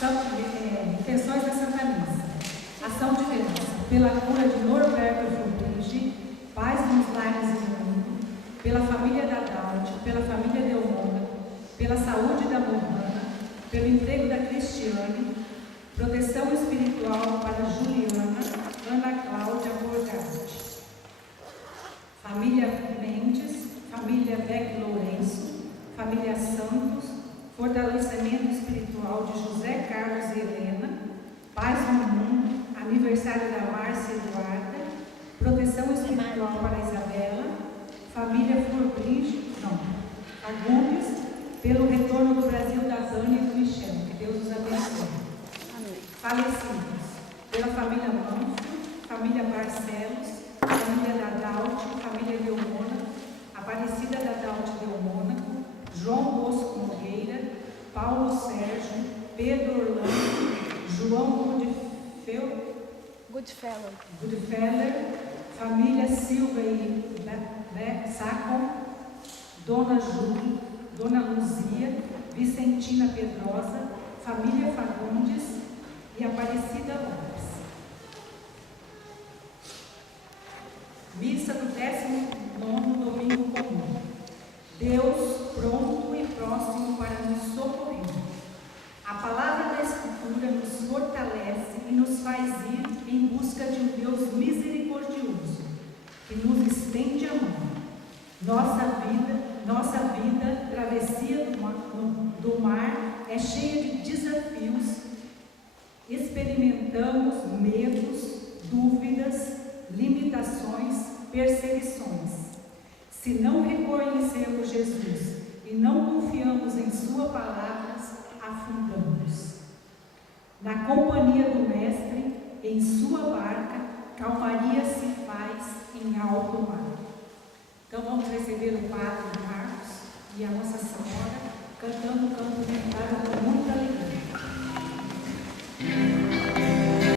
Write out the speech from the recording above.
Intenções da Santa Missa. Ação de graça pela cura de Norberto Fulbrigi, paz nos lares do mundo, pela família da Daud, pela família Delmona, pela saúde da Morgana, pelo emprego da Cristiane, proteção espiritual para Juliana, Ana Cláudia Borgatti. Família Mendes, família Beck Lourenço, família Santos, fortalecimento espiritual de José Carlos e Helena, paz no mundo, aniversário da Márcia Eduarda, proteção espiritual para Isabela, família Fagundes, pelo retorno do Brasil da Zânia e do Michel. Que Deus os abençoe. Amém. Falecidos, pela família Manfio, família Barcelos, família da Daut, família Delmona, Aparecida da Daut Delmona, João Bosco Nogueira, Paulo Sérgio, Pedro Orlando, João Goodfeller, família Silva e Sacon, Dona Júlia, Dona Luzia, Vicentina Pedrosa, família Fagundes e Aparecida Lopes. Missa do 19º Domingo Comum. Deus pronto e próximo para nos socorrer. A palavra da Escritura nos fortalece e nos faz ir em busca de um Deus misericordioso, que nos estende a mão. Nossa vida, travessia do mar, é cheia de desafios. Experimentamos medos, dúvidas, limitações, perseguições. Se não reconhecemos Jesus e não confiamos em Sua palavra, afundamos. Na companhia do Mestre, em sua barca, calmaria se faz em alto mar. Então vamos receber o Padre Marcos e a Nossa Senhora cantando o canto